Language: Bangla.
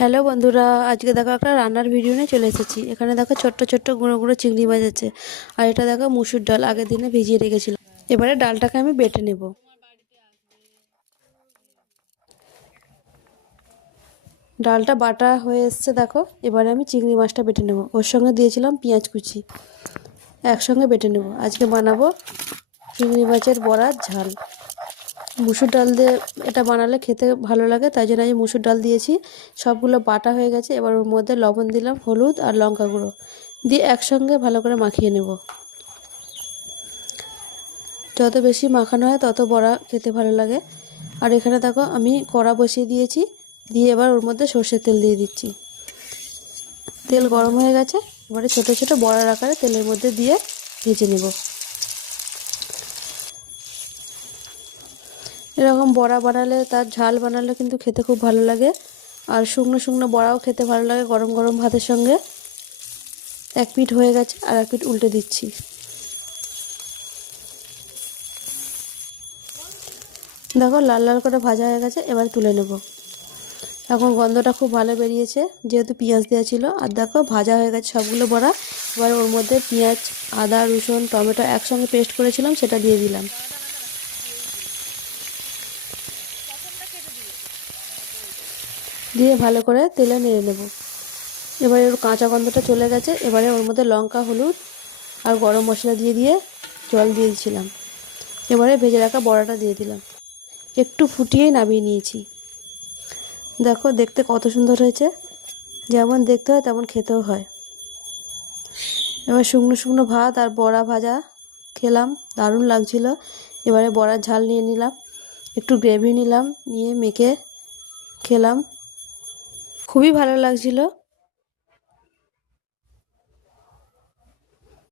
হ্যালো বন্ধুরা, আজকে দেখো একটা রান্নার ভিডিও নিয়ে চলে এসেছি। এখানে দেখো ছোট্ট ছোট্ট গুঁড়ো গুঁড়ো চিংড়ি মাছ আছে। আর এটা দেখো মুসুর ডাল আগের দিনে ভিজিয়ে রেখেছিলাম। এবারে ডালটাকে আমি বেটে নেব। ডালটা বাটা হয়ে এসছে দেখো। এবারে আমি চিংড়ি মাছটা বেটে নেব। ওর সঙ্গে দিয়েছিলাম পেঁয়াজ কুচি, একসঙ্গে বেটে নেব। আজকে বানাবো চিংড়ি মাছের বড়ার ঝাল। মুসুর ডাল দিয়ে এটা বানালে খেতে ভালো লাগে, তাই জন্য আমি মুসুর ডাল দিয়েছি। সবগুলো বাটা হয়ে গেছে। এবার ওর মধ্যে লবণ দিলাম, হলুদ আর লঙ্কা গুঁড়ো দিয়ে একসঙ্গে ভালো করে মাখিয়ে নেব। যত বেশি মাখানো হয় তত বড়া খেতে ভালো লাগে। আর এখানে দেখো আমি কড়া বসিয়ে দিয়েছি, দিয়ে এবার ওর মধ্যে সর্ষের তেল দিয়ে দিচ্ছি। তেল গরম হয়ে গেছে। এবারে ছোটো ছোটো বড়ার আকারে তেলের মধ্যে দিয়ে ভেজে নেব। এরকম বড়া বানালে, তার ঝাল বানালে কিন্তু খেতে খুব ভালো লাগে। আর শুকনো শুকনো বড়াও খেতে ভালো লাগে গরম গরম ভাতের সঙ্গে। এক পিঠ হয়ে গেছে, আর এক পিঠ উল্টে দিচ্ছি। দেখো লাল লাল করে ভাজা হয়ে গেছে, এবার তুলে নেব। এখন গন্ধটা খুব ভালো বেরিয়েছে, যেহেতু পেঁয়াজ দেওয়া ছিল। আর দেখো ভাজা হয়ে গেছে সবগুলো বড়া। এবার ওর মধ্যে পেঁয়াজ, আদা, রসুন, টমেটো একসঙ্গে পেস্ট করেছিলাম, সেটা দিয়ে দিলাম। দিয়ে ভালো করে তেলে নেড়ে নেব। এবারে ওর কাঁচা গন্ধটা চলে গেছে। এবারে ওর মধ্যে লঙ্কা, হলুদ আর গরম মশলা দিয়ে জল দিয়ে দিয়েছিলাম। এবারে ভেজে রাখা বড়াটা দিয়ে দিলাম। একটু ফুটিয়েই নামিয়ে নিয়েছি। দেখো দেখতে কত সুন্দর হয়েছে। যেমন দেখতে হয় তেমন খেতেও হয়। এবার শুকনো শুকনো ভাত আর বড়া ভাজা খেলাম, দারুণ লাগছিল। এবারে বড়ার ঝাল নিয়ে নিলাম, একটু গ্রেভি নিলাম, নিয়ে মেখে খেলাম। খুবই ভালো লাগছিল।